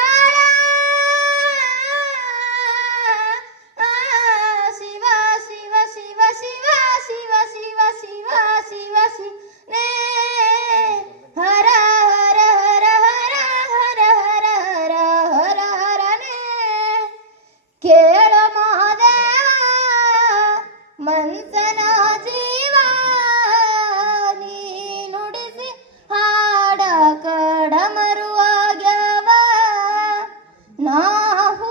ಬಾಳ ಶಿವ ಶಿವ ಶಿವ ಶಿವ ಶಿವ ಶಿವ ಶಿವ ಶಿವ ಶಿವನೇ ಹರ ಹರ ಹರ ಹರ ಹರ ಹರ ಹರ ಹರ ಹರನೇ ಕೇಳ ಮಹಾದೇವ ಮನ್ಸನ ಜೀವ ನೀ ನುಡಿಸಿ ಹಾಡ ಕಡಮರುವಾಗ್ಯವ ನಾವು